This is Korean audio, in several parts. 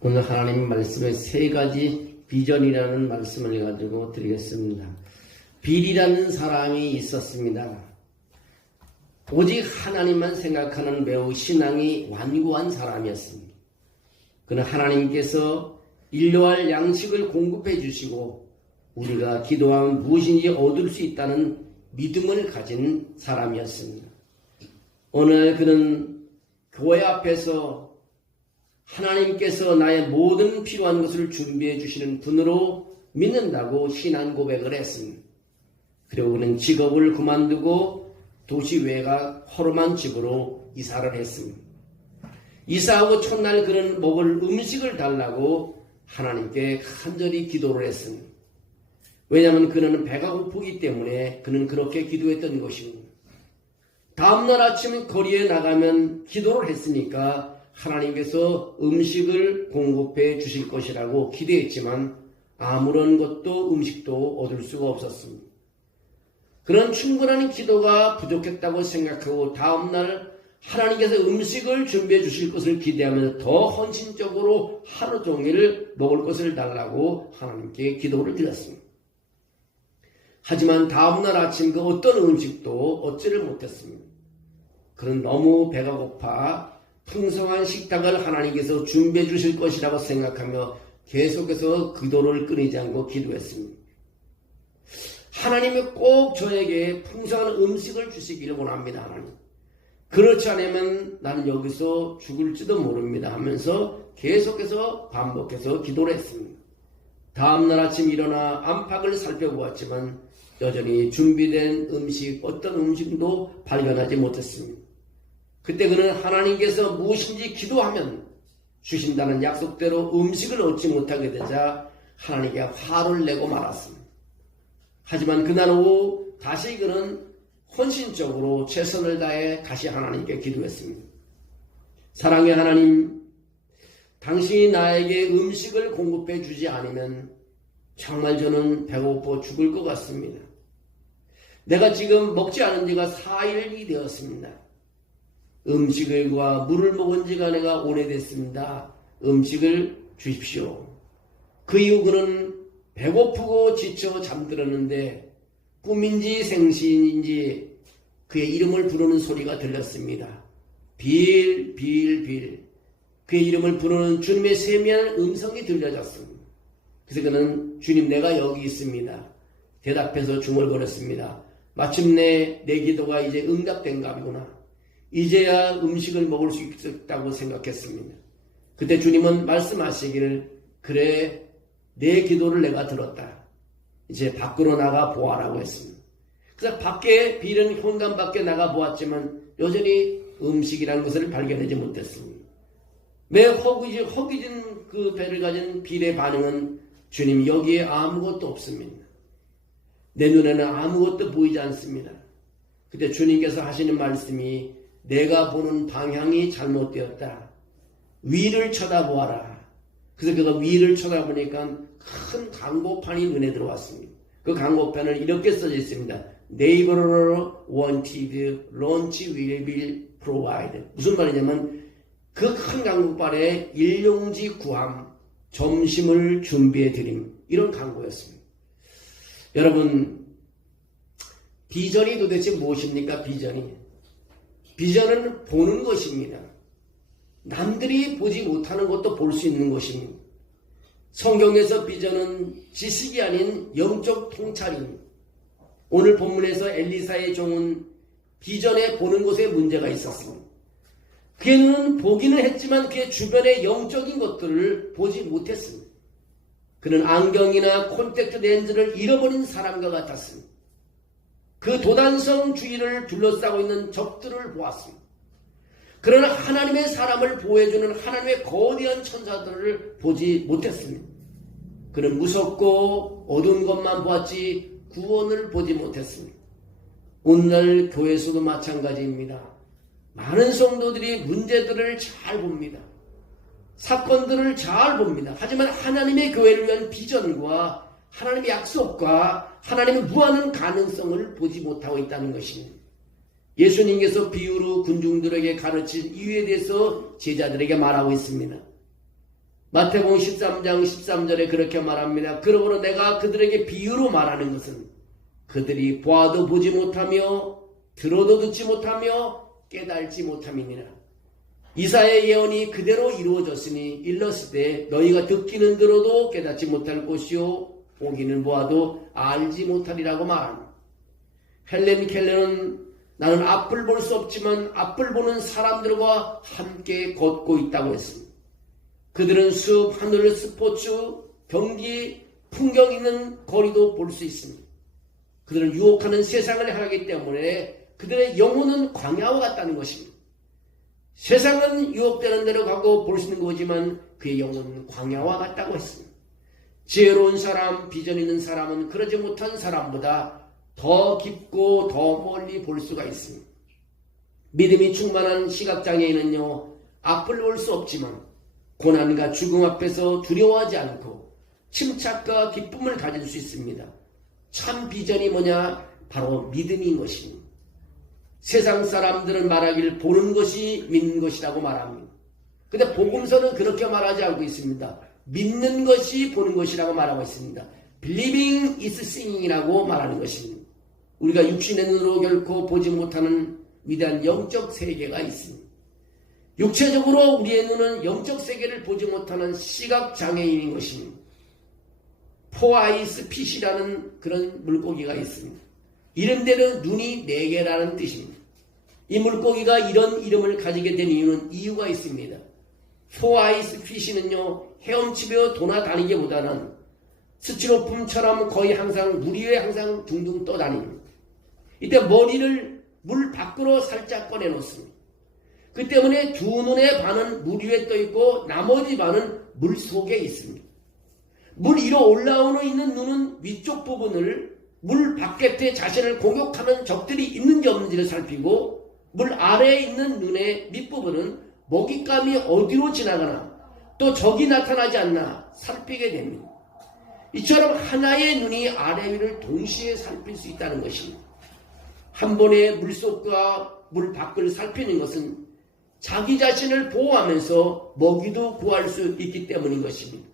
오늘 하나님 말씀의 세 가지 비전이라는 말씀을 가지고 드리겠습니다. 빌이라는 사람이 있었습니다. 오직 하나님만 생각하는 매우 신앙이 완고한 사람이었습니다. 그는 하나님께서 일용할 양식을 공급해 주시고 우리가 기도하면 무엇인지 얻을 수 있다는 믿음을 가진 사람이었습니다. 오늘 그는 교회 앞에서 하나님께서 나의 모든 필요한 것을 준비해 주시는 분으로 믿는다고 신앙 고백을 했습니다. 그리고 그는 직업을 그만두고 도시 외곽 허름한 집으로 이사를 했습니다. 이사하고 첫날 그는 먹을 음식을 달라고 하나님께 간절히 기도를 했습니다. 왜냐하면 그는 배가 고프기 때문에 그는 그렇게 기도했던 것입니다. 다음날 아침 거리에 나가면 기도를 했으니까 하나님께서 음식을 공급해 주실 것이라고 기대했지만 아무런 것도 음식도 얻을 수가 없었습니다. 그런 충분한 기도가 부족했다고 생각하고 다음날 하나님께서 음식을 준비해 주실 것을 기대하면서 더 헌신적으로 하루 종일 먹을 것을 달라고 하나님께 기도를 드렸습니다. 하지만 다음날 아침 그 어떤 음식도 얻지를 못했습니다. 그는 너무 배가 고파 풍성한 식탁을 하나님께서 준비해 주실 것이라고 생각하며 계속해서 기도를 끊이지 않고 기도했습니다. 하나님이 꼭 저에게 풍성한 음식을 주시기를 원합니다. 하나님. 그렇지 않으면 나는 여기서 죽을지도 모릅니다 하면서 계속해서 반복해서 기도를 했습니다. 다음날 아침 일어나 안팎을 살펴보았지만 여전히 준비된 음식, 어떤 음식도 발견하지 못했습니다. 그때 그는 하나님께서 무엇인지 기도하면 주신다는 약속대로 음식을 얻지 못하게 되자 하나님께 화를 내고 말았습니다. 하지만 그날 오후 다시 그는 헌신적으로 최선을 다해 다시 하나님께 기도했습니다. 사랑의 하나님, 당신이 나에게 음식을 공급해 주지 않으면 정말 저는 배고파 죽을 것 같습니다. 내가 지금 먹지 않은 지가 4일이 되었습니다. 음식과 물을 먹은 지가 내가 오래됐습니다. 음식을 주십시오. 그 이후 그는 배고프고 지쳐 잠들었는데 꿈인지 생시인지 그의 이름을 부르는 소리가 들렸습니다. 빌, 빌, 빌. 그의 이름을 부르는 주님의 세미한 음성이 들려졌습니다. 그래서 그는 주님 내가 여기 있습니다. 대답해서 중얼거렸습니다. 마침내 내 기도가 이제 응답된가 보구나. 이제야 음식을 먹을 수 있다고 생각했습니다. 그때 주님은 말씀하시기를 그래 내 기도를 내가 들었다. 이제 밖으로 나가 보아라고 했습니다. 그래서 밖에 빌은 현관 밖에 나가 보았지만 여전히 음식이라는 것을 발견하지 못했습니다. 매 허기진 그 배를 가진 빌의 반응은 주님 여기에 아무것도 없습니다. 내 눈에는 아무것도 보이지 않습니다. 그때 주님께서 하시는 말씀이 내가 보는 방향이 잘못되었다. 위를 쳐다보아라. 그래서 그가 위를 쳐다보니까 큰 광고판이 눈에 들어왔습니다. 그 광고판은 이렇게 써져 있습니다. Neighbor wanted lunch will be provided. 무슨 말이냐면 그 큰 광고판에 일용지 구함, 점심을 준비해 드림. 이런 광고였습니다. 여러분, 비전이 도대체 무엇입니까? 비전은 보는 것입니다. 남들이 보지 못하는 것도 볼 수 있는 것입니다. 성경에서 비전은 지식이 아닌 영적 통찰입니다. 오늘 본문에서 엘리사의 종은 비전에 보는 것에 문제가 있었습니다. 그는 보기는 했지만 그의 주변의 영적인 것들을 보지 못했습니다. 그는 안경이나 콘택트 렌즈를 잃어버린 사람과 같았습니다. 그 도단성 주위를 둘러싸고 있는 적들을 보았습니다. 그러나 하나님의 사람을 보호해주는 하나님의 거대한 천사들을 보지 못했습니다. 그는 무섭고 어두운 것만 보았지 구원을 보지 못했습니다. 오늘날 교회에서도 마찬가지입니다. 많은 성도들이 문제들을 잘 봅니다. 사건들을 잘 봅니다. 하지만 하나님의 교회를 위한 비전과 하나님의 약속과 하나님의 무한한 가능성을 보지 못하고 있다는 것입니다. 예수님께서 비유로 군중들에게 가르친 이유에 대해서 제자들에게 말하고 있습니다. 마태복음 13장 13절에 그렇게 말합니다. 그러므로 내가 그들에게 비유로 말하는 것은 그들이 보아도 보지 못하며 들어도 듣지 못하며 깨달지 못함이니라. 이사야의 예언이 그대로 이루어졌으니 일렀을 때 너희가 듣기는 들어도 깨닫지 못할 것이요 보기는 보아도 알지 못하리라고 말합니다. 헬렌 켈러는 나는 앞을 볼 수 없지만 앞을 보는 사람들과 함께 걷고 있다고 했습니다. 그들은 숲, 하늘, 스포츠, 경기, 풍경 있는 거리도 볼 수 있습니다. 그들은 유혹하는 세상을 향하기 때문에 그들의 영혼은 광야와 같다는 것입니다. 세상은 유혹되는 대로 가고 볼 수 있는 거지만 그의 영혼은 광야와 같다고 했습니다. 지혜로운 사람, 비전 있는 사람은 그러지 못한 사람보다 더 깊고 더 멀리 볼 수가 있습니다. 믿음이 충만한 시각장애인은요, 앞을 볼 수 없지만 고난과 죽음 앞에서 두려워하지 않고 침착과 기쁨을 가질 수 있습니다. 참 비전이 뭐냐? 바로 믿음인 것입니다. 세상 사람들은 말하길 보는 것이 믿는 것이라고 말합니다. 근데 복음서는 그렇게 말하지 않고 있습니다. 믿는 것이 보는 것이라고 말하고 있습니다. Believing is seeing이라고 말하는 것입니다. 우리가 육신의 눈으로 결코 보지 못하는 위대한 영적 세계가 있습니다. 육체적으로 우리의 눈은 영적 세계를 보지 못하는 시각장애인인 것입니다. 포아이스 핏이라는 그런 물고기가 있습니다. 이름대로 눈이 4개라는 뜻입니다. 이 물고기가 이런 이름을 가지게 된 이유가 있습니다. 포아이스 핏이는요, 헤엄치며 돌아다니기보다는 스티로폼처럼 거의 항상 물 위에 항상 둥둥 떠다닙니다. 이때 머리를 물 밖으로 살짝 꺼내놓습니다. 그 때문에 두 눈의 반은 물 위에 떠 있고 나머지 반은 물 속에 있습니다. 물 위로 올라오는 있는 눈은 위쪽 부분을 물 바깥에 자신을 공격하는 적들이 있는지 없는지를 살피고 물 아래에 있는 눈의 밑부분은 먹잇감이 어디로 지나가나 또 적이 나타나지 않나 살피게 됩니다. 이처럼 하나의 눈이 아래 위를 동시에 살필 수 있다는 것입니다. 한 번에 물속과 물 밖을 살피는 것은 자기 자신을 보호하면서 먹이도 구할 수 있기 때문인 것입니다.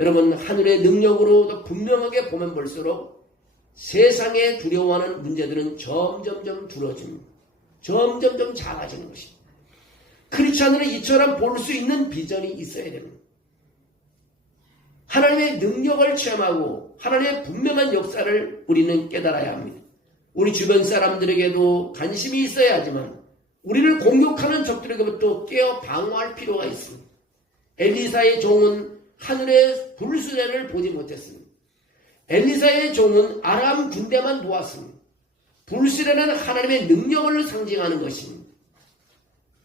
여러분, 하늘의 능력으로 더 분명하게 보면 볼수록 세상에 두려워하는 문제들은 점점점 줄어집니다. 점점점 작아지는 것입니다. 크리스찬들은 이처럼 볼 수 있는 비전이 있어야 됩니다. 하나님의 능력을 체험하고 하나님의 분명한 역사를 우리는 깨달아야 합니다. 우리 주변 사람들에게도 관심이 있어야 하지만 우리를 공격하는 적들에게부터 깨어 방어할 필요가 있습니다. 엘리사의 종은 하늘의 불수레를 보지 못했습니다. 엘리사의 종은 아람 군대만 보았습니다. 불수레는 하나님의 능력을 상징하는 것입니다.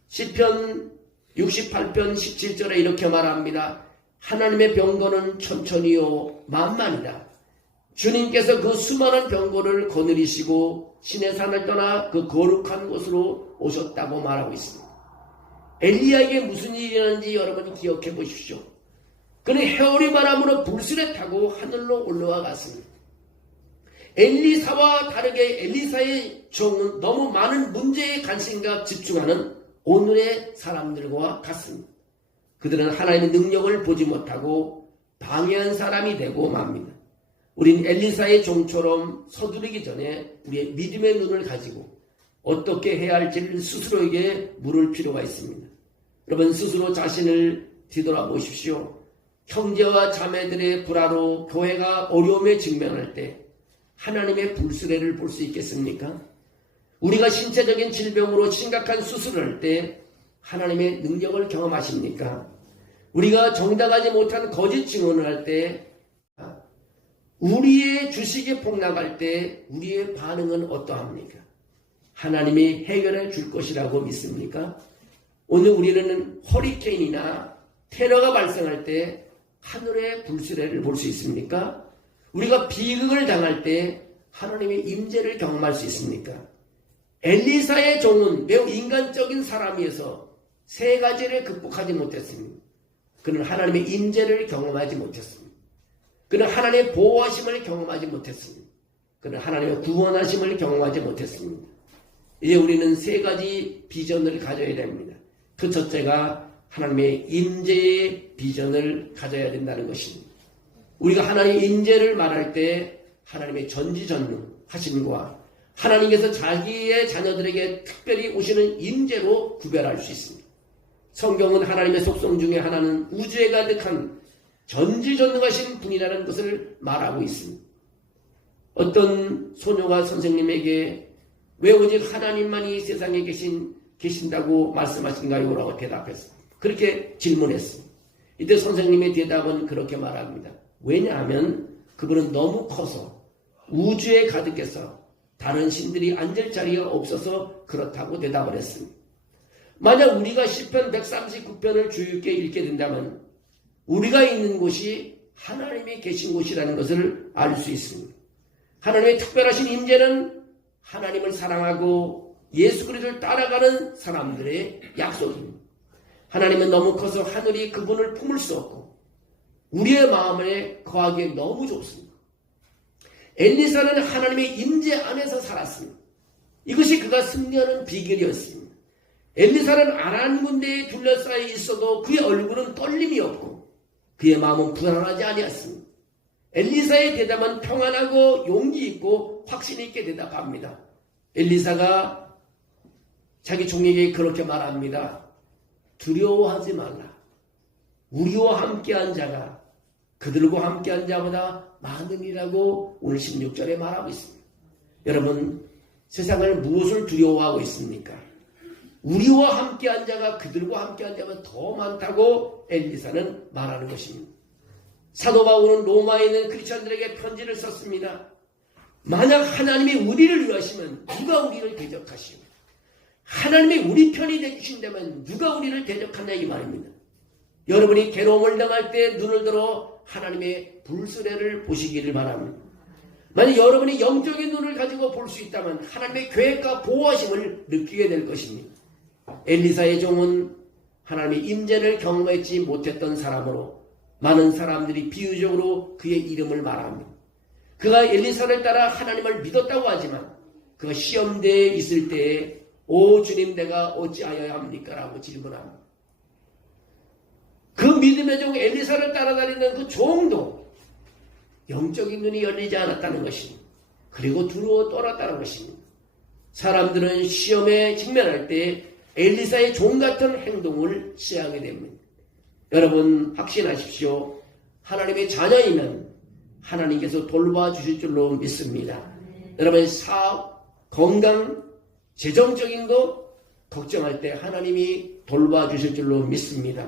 시편 68편 17절에 이렇게 말합니다. 하나님의 병거는 천천히요 만만이다. 주님께서 그 수많은 병거를 거느리시고 신의 산을 떠나 그 거룩한 곳으로 오셨다고 말하고 있습니다. 엘리야에게 무슨 일이 일어났는지 여러분이 기억해 보십시오. 그는 해오리 바람으로 불수레 타고 하늘로 올라와 갔습니다. 엘리사와 다르게 엘리사의 종은 너무 많은 문제에 관심과 집중하는 오늘의 사람들과 같습니다. 그들은 하나님의 능력을 보지 못하고 방해한 사람이 되고 맙니다. 우린 엘리사의 종처럼 서두르기 전에 우리의 믿음의 눈을 가지고 어떻게 해야 할지를 스스로에게 물을 필요가 있습니다. 여러분, 스스로 자신을 뒤돌아보십시오. 형제와 자매들의 불화로 교회가 어려움에 직면할 때 하나님의 불수레를 볼 수 있겠습니까? 우리가 신체적인 질병으로 심각한 수술을 할 때 하나님의 능력을 경험하십니까? 우리가 정당하지 못한 거짓 증언을 할 때 우리의 주식이 폭락할 때 우리의 반응은 어떠합니까? 하나님이 해결해 줄 것이라고 믿습니까? 오늘 우리는 허리케인이나 테러가 발생할 때 하늘의 불수레를 볼 수 있습니까? 우리가 비극을 당할 때 하나님의 임재를 경험할 수 있습니까? 엘리사의 종은 매우 인간적인 사람이어서 세 가지를 극복하지 못했습니다. 그는 하나님의 임재를 경험하지 못했습니다. 그는 하나님의 보호하심을 경험하지 못했습니다. 그는 하나님의 구원하심을 경험하지 못했습니다. 이제 우리는 세 가지 비전을 가져야 됩니다. 그 첫째가 하나님의 임재의 비전을 가져야 된다는 것입니다. 우리가 하나님의 임재를 말할 때 하나님의 전지전능하심과 하나님께서 자기의 자녀들에게 특별히 오시는 임재로 구별할 수 있습니다. 성경은 하나님의 속성 중에 하나는 우주에 가득한 전지전능하신 분이라는 것을 말하고 있습니다. 어떤 소녀가 선생님에게 왜 오직 하나님만이 세상에 계신다고 말씀하신가요? 라고 대답했습니다. 그렇게 질문했습니다. 이때 선생님의 대답은 그렇게 말합니다. 왜냐하면 그분은 너무 커서 우주에 가득해서 다른 신들이 앉을 자리가 없어서 그렇다고 대답을 했습니다. 만약 우리가 시편 139편을 주의 깊게 읽게 된다면 우리가 있는 곳이 하나님이 계신 곳이라는 것을 알 수 있습니다. 하나님의 특별하신 임재는 하나님을 사랑하고 예수 그리스도를 따라가는 사람들의 약속입니다. 하나님은 너무 커서 하늘이 그분을 품을 수 없고 우리의 마음에 거하기에 너무 좋습니다. 엘리사는 하나님의 임재 안에서 살았습니다. 이것이 그가 승리하는 비결이었습니다. 엘리사는 아란 군대에 둘러싸여 있어도 그의 얼굴은 떨림이 없고 그의 마음은 불안하지 아니었습니다. 엘리사의 대답은 평안하고 용기 있고 확신 있게 대답합니다. 엘리사가 자기 종에게 그렇게 말합니다. 두려워하지 말라. 우리와 함께한 자가 그들과 함께한 자보다 많으니라고 오늘 16절에 말하고 있습니다. 여러분, 세상을 무엇을 두려워하고 있습니까? 우리와 함께한 자가 그들과 함께한 자보다 더 많다고 엘리사는 말하는 것입니다. 사도 바울은 로마에 있는 크리스천들에게 편지를 썼습니다. 만약 하나님이 우리를 위하시면 누가 우리를 대적하시오? 하나님이 우리 편이 되주신다면 누가 우리를 대적하냐 이 말입니다. 여러분이 괴로움을 당할 때 눈을 들어 하나님의 불수레를 보시기를 바랍니다. 만약 여러분이 영적인 눈을 가지고 볼 수 있다면 하나님의 계획과 보호하심을 느끼게 될 것입니다. 엘리사의 종은 하나님의 임재를 경험하지 못했던 사람으로 많은 사람들이 비유적으로 그의 이름을 말합니다. 그가 엘리사를 따라 하나님을 믿었다고 하지만 그가 시험대에 있을 때에 오 주님 내가 어찌하여야 합니까? 라고 질문합니다. 그 믿음의 종 엘리사를 따라다니는 그 종도 영적인 눈이 열리지 않았다는 것입니다. 그리고 두려워 떨었다는 것입니다. 사람들은 시험에 직면할 때 엘리사의 종 같은 행동을 취하게 됩니다. 여러분 확신하십시오. 하나님의 자녀이면 하나님께서 돌봐주실 줄로 믿습니다. 여러분 사업, 건강, 재정적인 것 걱정할 때 하나님이 돌봐주실 줄로 믿습니다.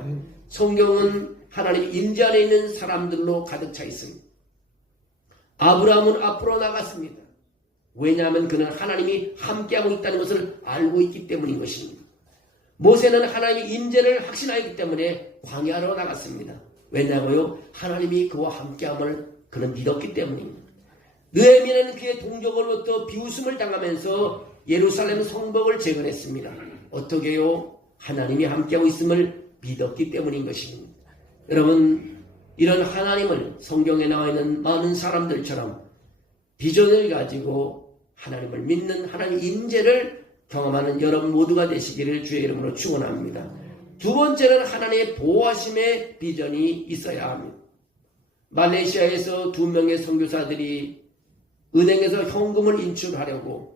성경은 하나님 임재 안에 있는 사람들로 가득 차 있습니다. 아브라함은 앞으로 나갔습니다. 왜냐하면 그는 하나님이 함께하고 있다는 것을 알고 있기 때문인 것입니다. 모세는 하나님의 임재를 확신하였기 때문에 광야로 나갔습니다. 왜냐고요? 하나님이 그와 함께함을 그는 믿었기 때문입니다. 느헤미야는 그의 동족으로부터 비웃음을 당하면서 예루살렘 성벽을 재건했습니다. 어떻게요? 하나님이 함께하고 있음을 믿었기 때문인 것입니다. 여러분, 이런 하나님을 성경에 나와 있는 많은 사람들처럼 비전을 가지고 하나님을 믿는 하나님의 임재를 경험하는 여러분 모두가 되시기를 주의 이름으로 축원합니다. 두 번째는 하나님의 보호하심의 비전이 있어야 합니다. 말레이시아에서 2명의 선교사들이 은행에서 현금을 인출하려고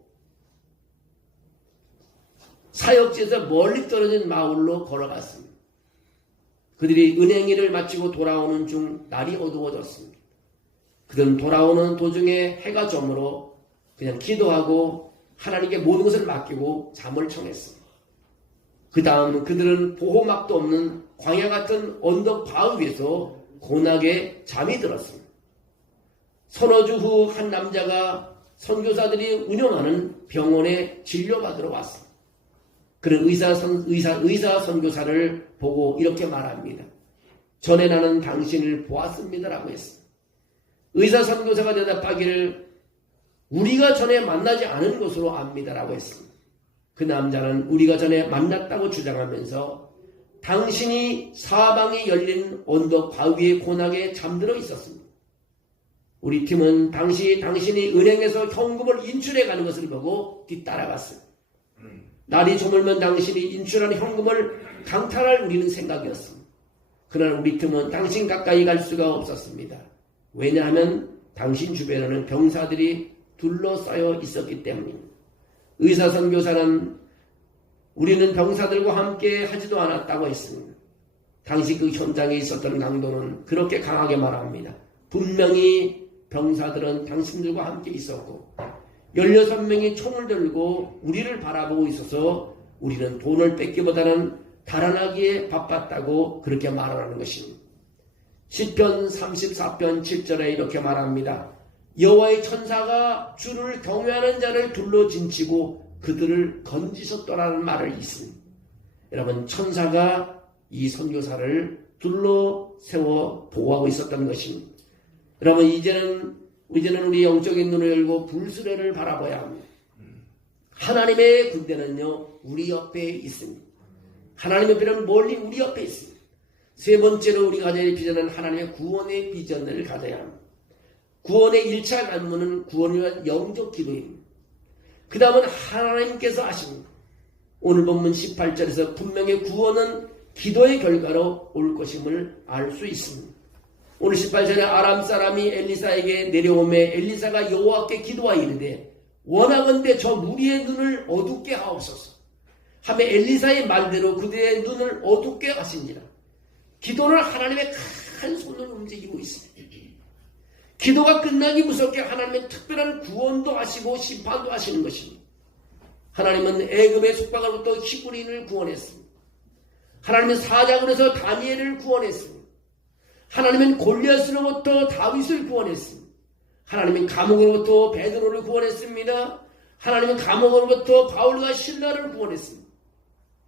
사역지에서 멀리 떨어진 마을로 걸어갔습니다. 그들이 은행 일을 마치고 돌아오는 중 날이 어두워졌습니다. 그들은 돌아오는 도중에 해가 저물어 그냥 기도하고 하나님께 모든 것을 맡기고 잠을 청했습니다. 그 다음 그들은 보호막도 없는 광야 같은 언덕 바위 위에서 고나게 잠이 들었습니다. 서너 주 후 한 남자가 선교사들이 운영하는 병원에 진료받으러 왔습니다. 그는 의사 선교사를 보고 이렇게 말합니다. 전에 나는 당신을 보았습니다라고 했습니다. 의사 선교사가 대답하기를 우리가 전에 만나지 않은 것으로 압니다라고 했습니다. 그 남자는 우리가 전에 만났다고 주장하면서 당신이 사방이 열린 언덕 바위에 고나게 잠들어 있었습니다. 우리 팀은 당신이 은행에서 현금을 인출해 가는 것을 보고 뒤따라갔습니다. 날이 저물면 당신이 인출한 현금을 강탈할 우리는 생각이었습니다. 그러나 우리 틈은 당신 가까이 갈 수가 없었습니다. 왜냐하면 당신 주변에는 병사들이 둘러싸여 있었기 때문입니다. 의사 선교사는 우리는 병사들과 함께 하지도 않았다고 했습니다. 당시 그 현장에 있었던 강도는 그렇게 강하게 말합니다. 분명히 병사들은 당신들과 함께 있었고 16명이 총을 들고 우리를 바라보고 있어서 우리는 돈을 뺏기보다는 달아나기에 바빴다고 그렇게 말하는 것입니다. 시편 34편 7절에 이렇게 말합니다. 여호와의 천사가 주를 경외하는 자를 둘러 진치고 그들을 건지셨더라는 말을 있습니다. 여러분, 천사가 이 선교사를 둘러 세워 보호하고 있었던 것입니다. 여러분, 이제는 우리 영적인 눈을 열고 불수레를 바라봐야 합니다. 하나님의 군대는요, 우리 옆에 있습니다. 하나님의 비전은 멀리 우리 옆에 있습니다. 세 번째로 우리가 가져야 할 비전은 하나님의 구원의 비전을 가져야 합니다. 구원의 1차 관문은 구원을 영적 기도입니다. 그 다음은 하나님께서 하십니다. 오늘 본문 18절에서 분명히 구원은 기도의 결과로 올 것임을 알 수 있습니다. 오늘 18절에 아람 사람이 엘리사에게 내려오매 엘리사가 여호와께 기도하여 이르되 원하건대 저 무리의 눈을 어둡게 하옵소서 하며 엘리사의 말대로 그들의 눈을 어둡게 하시니라. 기도는 하나님의 큰 손을 움직이고 있습니다. 기도가 끝나기 무섭게 하나님은 특별한 구원도 하시고 심판도 하시는 것입니다. 하나님은 애굽의 속박으로부터 히브리인을 구원했습니다. 하나님은 사자굴에서 다니엘을 구원했습니다. 하나님은 골리앗으로부터 다윗을 구원했습니다. 하나님은 감옥으로부터 베드로를 구원했습니다. 하나님은 감옥으로부터 바울과 실라를 구원했습니다.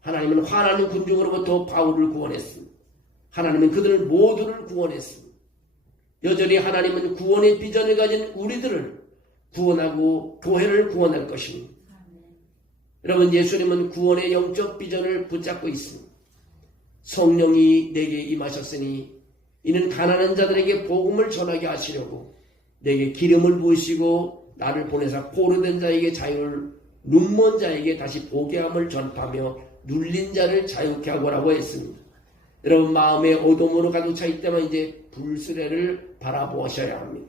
하나님은 화나는 군중으로부터 바울을 구원했습니다. 하나님은 그들 모두를 구원했습니다. 여전히 하나님은 구원의 비전을 가진 우리들을 구원하고 교회를 구원할 것입니다. 여러분, 예수님은 구원의 영적 비전을 붙잡고 있습니다. 성령이 내게 임하셨으니 이는 가난한 자들에게 복음을 전하게 하시려고 내게 기름을 부으시고 나를 보내사 포로된 자에게 자유를, 눈먼 자에게 다시 보게 함을 전파하며 눌린 자를 자유케 하고라고 했습니다. 여러분, 마음의 어둠으로 가득 차 있다면 이제 불수레를 바라보셔야 합니다.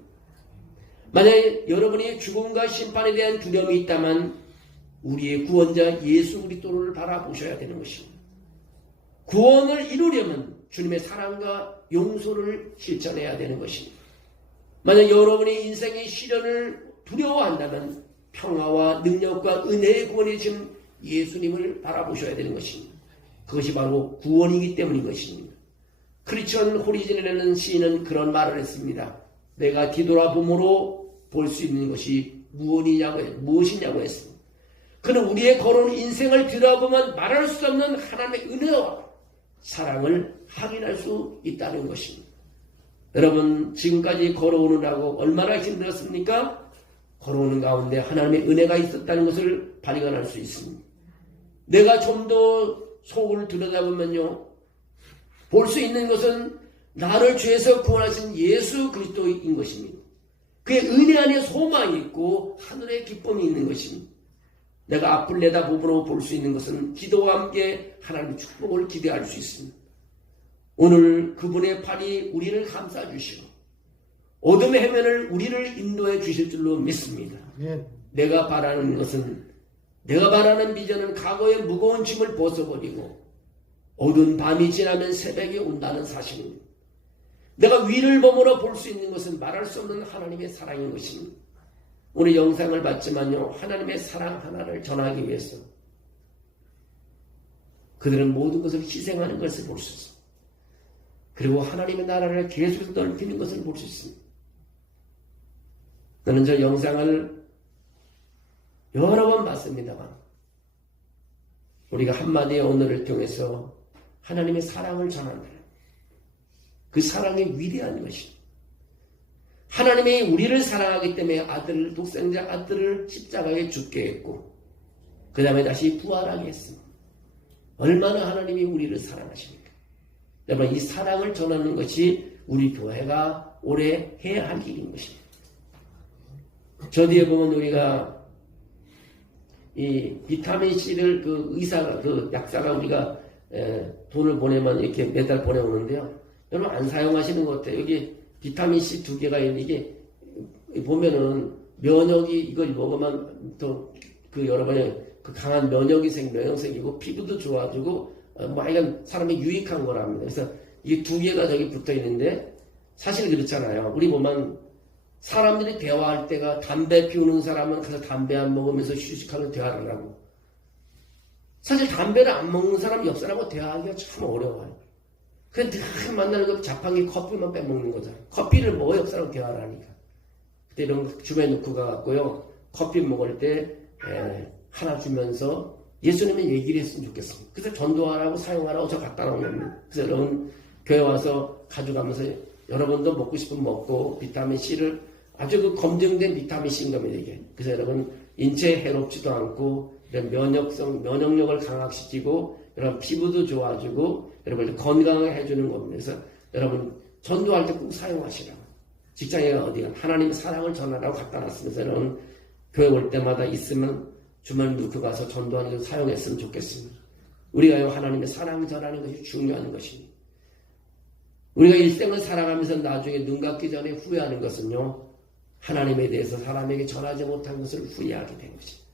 만약에 여러분이 죽음과 심판에 대한 두려움이 있다면 우리의 구원자 예수 그리스도를 바라보셔야 되는 것입니다. 구원을 이루려면 주님의 사랑과 용서를 실천해야 되는 것입니다. 만약 여러분이 인생의 시련을 두려워한다면 평화와 능력과 은혜의 구원이 지금 예수님을 바라보셔야 되는 것입니다. 그것이 바로 구원이기 때문인 것입니다. 크리스천 호리즌이라는 시인은 그런 말을 했습니다. 내가 뒤돌아봄으로 볼 수 있는 것이 무엇이냐고 했습니다. 그는 우리의 걸어온 인생을 뒤돌아보면 말할 수 없는 하나님의 은혜와 사랑을 확인할 수 있다는 것입니다. 여러분, 지금까지 걸어오느라고 얼마나 힘들었습니까? 걸어오는 가운데 하나님의 은혜가 있었다는 것을 발견할 수 있습니다. 내가 좀 더 속을 들여다보면요, 볼 수 있는 것은 나를 죄에서 구원하신 예수 그리스도인 것입니다. 그의 은혜 안에 소망이 있고 하늘의 기쁨이 있는 것입니다. 내가 앞을 내다보므로 볼 수 있는 것은 기도와 함께 하나님의 축복을 기대할 수 있습니다. 오늘 그분의 팔이 우리를 감싸주시고 어둠의 해면을 우리를 인도해 주실 줄로 믿습니다. 내가 바라는 비전은 과거의 무거운 짐을 벗어버리고 어두운 밤이 지나면 새벽이 온다는 사실입니다. 내가 위를 머물러 볼 수 있는 것은 말할 수 없는 하나님의 사랑인 것입니다. 오늘 영상을 봤지만요, 하나님의 사랑 하나를 전하기 위해서 그들은 모든 것을 희생하는 것을 볼 수 있습니다. 그리고 하나님의 나라를 계속해서 넓히는 것을 볼 수 있습니다. 저는 저 영상을 여러 번 봤습니다만 우리가 한마디의 언어를 통해서 하나님의 사랑을 전한다. 그 사랑이 위대한 것입니다. 하나님이 우리를 사랑하기 때문에 독생자 아들을 십자가에 죽게 했고 그 다음에 다시 부활하게 했습니다. 얼마나 하나님이 우리를 사랑하십니까? 여러분, 이 사랑을 전하는 것이 우리 교회가 오래 해야 할 일인 것입니다. 저 뒤에 보면 우리가 이 비타민 C를 그 의사가, 그 약사가 우리가 돈을 보내면 이렇게 매달 보내오는데요. 여러분 안 사용하시는 것 같아요. 여기 비타민 C 2개가 있는 이게 보면은 면역이 이걸 먹으면 또 그 여러분의 그 강한 면역이 생기고 피부도 좋아지고 뭐 하여간 사람이 유익한 거랍니다. 그래서 이게 2개가 저기 붙어 있는데 사실 그렇잖아요. 우리 보면 사람들이 대화할 때가 담배 피우는 사람은 가서 담배 안 먹으면서 휴식하는 대화를 하고 사실 담배를 안 먹는 사람 옆 사람하고 대화하기가 참 어려워요. 그냥 늘 만나는 거 자판기 커피만 빼먹는 거잖아요. 커피를 먹어 옆 사람하고 대화를 하니까. 그때 이런 거 주변에 놓고 가갖고요. 커피 먹을 때 하나 주면서 예수님의 얘기를 했으면 좋겠습니다. 그래서 전도하라고 사용하라고 저 갖다 놓은 겁니다. 그래서 여러분 교회 와서 가져가면서 여러분도 먹고 싶으면 먹고 비타민 C를 아주 그 검증된 비타민 C인 겁니다 이게. 그래서 여러분 인체에 해롭지도 않고 이런 면역력을 강화시키고 여러분 피부도 좋아지고 여러분 건강하게 해주는 겁니다. 그래서 여러분 전도할 때 꼭 사용하시라고. 직장에 어디가 하나님의 사랑을 전하라고 갖다 놨으면서 여러분 교회 올 때마다 있으면 주말 놓고 가서 전도하는 걸 사용했으면 좋겠습니다. 우리가 하나님의 사랑을 전하는 것이 중요한 것입니다. 우리가 일생을 살아가면서 나중에 눈 감기 전에 후회하는 것은요. 하나님에 대해서 사람에게 전하지 못한 것을 후회하게 된 것입니다.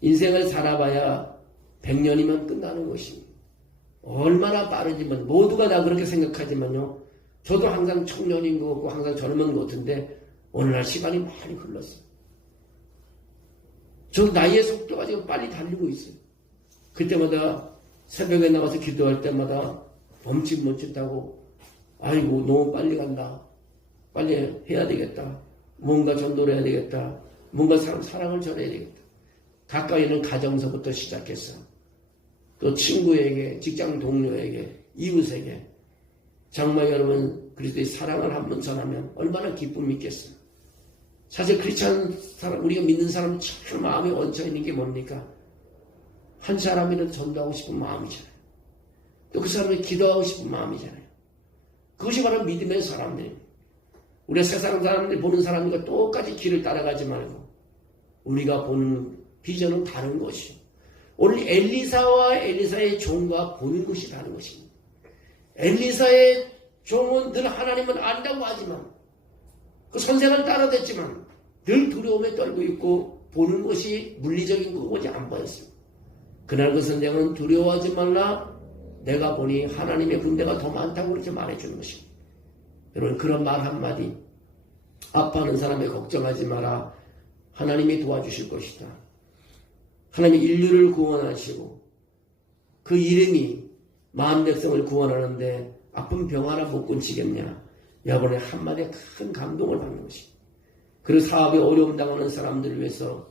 인생을 살아봐야 100년이면 끝나는 것입니다. 얼마나 빠르지만 모두가 다 그렇게 생각하지만요. 저도 항상 청년인 것 같고 항상 젊은 것 같은데 어느 날 시간이 많이 흘렀어요. 저 나이의 속도가 지금 빨리 달리고 있어요. 그때마다 새벽에 나가서 기도할 때마다 멈칫멈칫하고 아이고 너무 빨리 간다. 빨리 해야 되겠다. 뭔가 전도를 해야 되겠다. 뭔가 사랑을 전해야 되겠다. 가까이 있는 가정서부터 시작해서 또 친구에게, 직장 동료에게, 이웃에게 정말 여러분 그리스도의 사랑을 한번 전하면 얼마나 기쁨이 있겠어요. 사실 크리스찬 사람, 우리가 믿는 사람 참 마음이 얹혀있는 게 뭡니까? 한 사람이라도 전도하고 싶은 마음이잖아요. 또 그 사람이 기도하고 싶은 마음이잖아요. 그것이 바로 믿음의 사람들입니다. 우리가 세상 사람들 보는 사람들과 똑같이 길을 따라가지 말고 우리가 보는 비전은 다른 것이요. 오늘 엘리사와 엘리사의 종과 보는 것이 다른 것입니다. 엘리사의 종은 늘 하나님은 안다고 하지만 그 선생을 따라댔지만 늘 두려움에 떨고 있고 보는 것이 물리적인 것이 안 보였습니다. 그날 그 선생은 두려워하지 말라. 내가 보니 하나님의 군대가 더 많다고 그렇게 말해주는 것입니다. 여러분 그런 말 한마디 아파하는 사람에 걱정하지 마라. 하나님이 도와주실 것이다. 하나님이 인류를 구원하시고 그 이름이 마음 백성을 구원하는데 아픈 병 하나 못 고치겠냐. 여러분의 한마디에 큰 감동을 받는 것입니다. 그리고 사업에 어려움 당하는 사람들을 위해서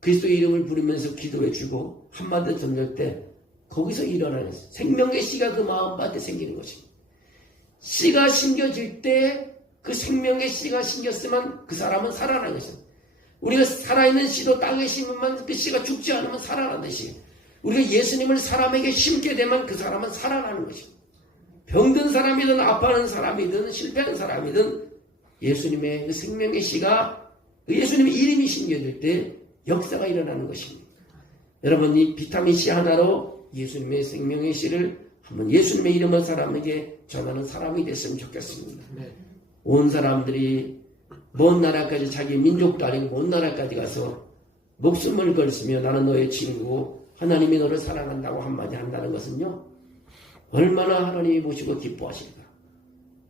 그리스도의 이름을 부르면서 기도해주고 한마디 던질 때 거기서 일어나는 생명의 씨가 그 마음밭에 생기는 것입니다. 씨가 심겨질 때 그 생명의 씨가 심겼으면 그 사람은 살아나는 것입니다. 우리가 살아있는 씨도 땅에 심으면 그 씨가 죽지 않으면 살아나듯이 우리가 예수님을 사람에게 심게 되면 그 사람은 살아나는 것입니다. 병든 사람이든 아파하는 사람이든 실패하는 사람이든 예수님의 그 생명의 씨가 예수님의 이름이 심겨질 때 역사가 일어나는 것입니다. 여러분 이 비타민 C 하나로 예수님의 생명의 씨를 한번 예수님의 이름을 사람에게 전하는 사람이 됐으면 좋겠습니다. 네. 온 사람들이 먼 나라까지 자기 민족도 아니고 먼 나라까지 가서 목숨을 걸으며 나는 너의 친구고 하나님이 너를 사랑한다고 한마디 한다는 것은요. 얼마나 하나님이 보시고 기뻐하실까.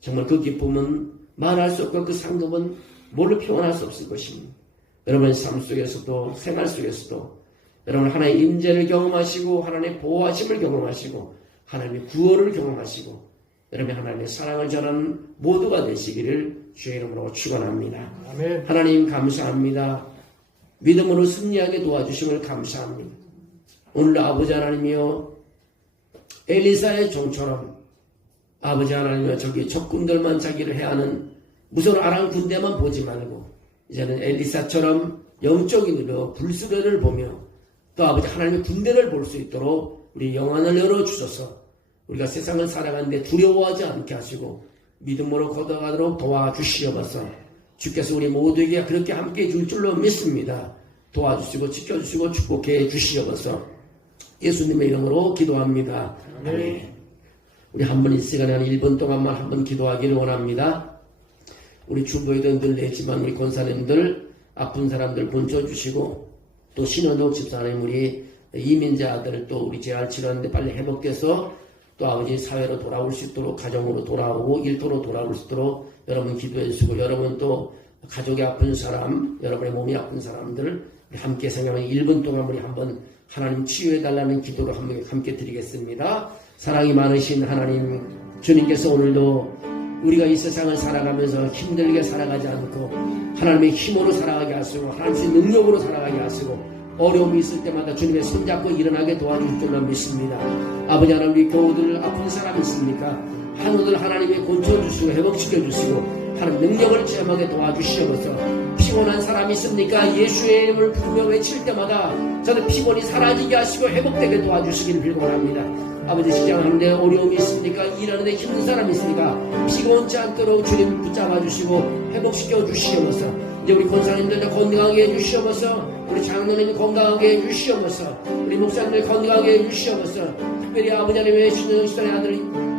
정말 그 기쁨은 말할 수 없고 그 상급은 뭘로 표현할 수 없을 것입니다. 여러분의 삶 속에서도 생활 속에서도 여러분 하나님의 임재를 경험하시고 하나님의 보호하심을 경험하시고 하나님의 구원을 경험하시고 여러분 하나님의 사랑을 전하는 모두가 되시기를 주의 이름으로 축원합니다. 아멘. 하나님 감사합니다. 믿음으로 승리하게 도와주심을 감사합니다. 오늘 아버지 하나님이여 엘리사의 종처럼 아버지 하나님이여 저기 적군들만 자기를 해하는 무서운 아람 군대만 보지 말고 이제는 엘리사처럼 영적인 눈으로 불수레를 보며 또 아버지 하나님의 군대를 볼 수 있도록 우리 영안을 열어주셔서 우리가 세상을 살아가는데 두려워하지 않게 하시고 믿음으로 걷어가도록 도와주시옵소서. 주께서 우리 모두에게 그렇게 함께해 줄 줄로 믿습니다. 도와주시고 지켜주시고 축복해 주시옵소서. 예수님의 이름으로 기도합니다. 아멘. 우리 한 번 이 시간에 한 1분 동안만 한 번 기도하기를 원합니다. 우리 주보에도 늘 내지만 우리 권사님들 아픈 사람들 본쳐주시고 또 신원옥 집사님 우리 이민자들 또 우리 재활 치료하는데 빨리 회복돼서 또 아버지 사회로 돌아올 수 있도록 가정으로 돌아오고 일터로 돌아올 수 있도록 여러분 기도해 주시고 여러분 또 가족이 아픈 사람 여러분의 몸이 아픈 사람들 함께 생각하면 1분 동안 우리 한번 하나님 치유해달라는 기도를 함께 드리겠습니다. 사랑이 많으신 하나님 주님께서 오늘도 우리가 이 세상을 살아가면서 힘들게 살아가지 않고 하나님의 힘으로 살아가게 하시고 하나님의 능력으로 살아가게 하시고 어려움이 있을 때마다 주님의 손잡고 일어나게 도와주실 줄로 믿습니다. 아버지 하나님 우리 교우들 아픈 사람 있습니까? 한우들 하나님이 고쳐주시고 회복시켜주시고 하나님 능력을 체험하게 도와주시옵소서. 피곤한 사람이 있습니까? 예수의 이름을 부르며 외칠 때마다 저는 피곤이 사라지게 하시고 회복되게 도와주시기를 빌곤합니다. 아버지 시장하는데 어려움이 있습니까? 일하는데 힘든 사람이 있습니까? 피곤치 않도록 주님 붙잡아 주시고 회복시켜 주시옵소서. 이제 우리 권사님들도 건강하게 해주시옵소서. 우리 장로님도 건강하게 해주시옵소서. 우리 목사님들 건강하게 해주시옵소서. 특별히 아버지 하나님의 신의 아들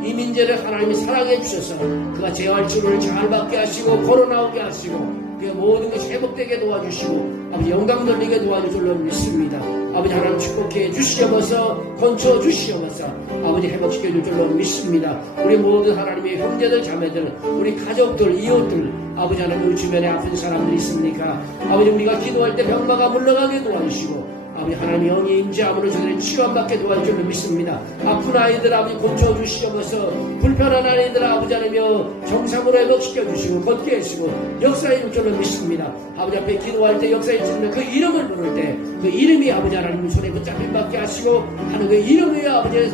이민재를 하나님이 사랑해 주셔서 그가 재활치료를 잘 받게 하시고 걸어나오게 하시고 그 모든 것이 회복되게 도와주시고 아버지 영광 돌리게 도와줄 줄로 믿습니다. 아버지 하나님 축복해 주시옵소서. 건쳐 주시옵소서. 아버지 회복시켜 줄 줄로 믿습니다. 우리 모든 하나님의 형제들 자매들 우리 가족들 이웃들 아버지 하나님 우리 주변에 아픈 사람들이 있습니까? 아버지 우리가 기도할 때 병마가 물러가게 도와주시고 아버지 하나님 영이 임재함으로 저들의 치유받게 도와줄 줄로 믿습니다. 아픈 아이들 아버지 고쳐주시옵소서. 불편한 아이들 아버지 하나며 정상으로 회복시켜 주시고 걷게 해주시고 역사해 줄 줄로 믿습니다. 아버지 앞에 기도할 때 역사해 주시는 그 이름을 부를 때 그 이름이 아버지 하나님 손에 붙잡힌 받게 하시고 하는 그 이름을 아버지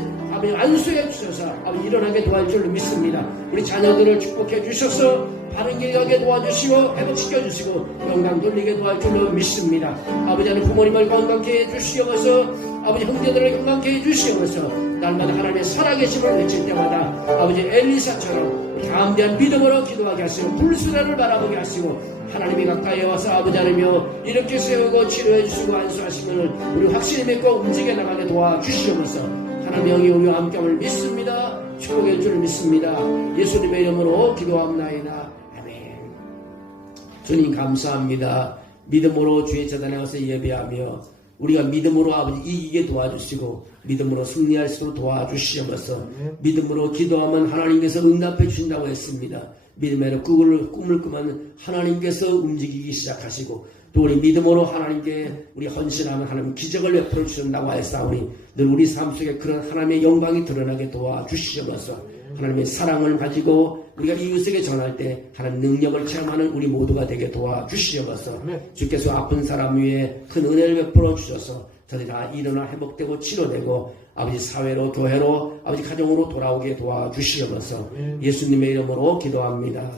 안수해 주셔서 아버지 일어나게 도와줄 줄로 믿습니다. 우리 자녀들을 축복해 주셔서 바른 길 가게 도와주시고 회복시켜 주시고 영광 돌리게 도와줄 줄로 믿습니다. 아버지 하나님 부모님을 건강케 해주시옵소서. 아버지 형제들을 건강케 해주시옵소서. 날마다 하나님의 살아계심을 외칠 때마다 아버지 엘리사처럼 담대한 믿음으로 기도하게 하시고 불순애를 바라보게 하시고 하나님이 가까이 와서 아버지 하나며 이렇게 세우고 치료해 주시고 안수하시면 우리 확실히 믿고 움직여 나가게 도와주시옵소서. 하나님의 영이 우리와 함께함을 믿습니다. 축복해 줄 믿습니다. 예수님의 이름으로 기도합나이다. 아멘. 주님 감사합니다. 믿음으로 주의 재단에 와서 예배하며 우리가 믿음으로 아버지 이기게 도와주시고 믿음으로 승리할 수 있도록 도와주시옵소서. 믿음으로 기도하면 하나님께서 응답해 주신다고 했습니다. 믿음으로 꿈을 꾸면 하나님께서 움직이기 시작하시고 또 우리 믿음으로 하나님께 우리 헌신하면 하나님 기적을 베풀어 주신다고 하였사오니 늘 우리 삶 속에 그런 하나님의 영광이 드러나게 도와주시옵소서. 하나님의 사랑을 가지고 우리가 이웃에게 전할 때 하나님 능력을 체험하는 우리 모두가 되게 도와주시옵소서. 주께서 아픈 사람 위에 큰 은혜를 베풀어 주셔서 저들이 다 일어나 회복되고 치료되고 아버지 사회로 교회로 아버지 가정으로 돌아오게 도와주시옵소서. 예수님의 이름으로 기도합니다.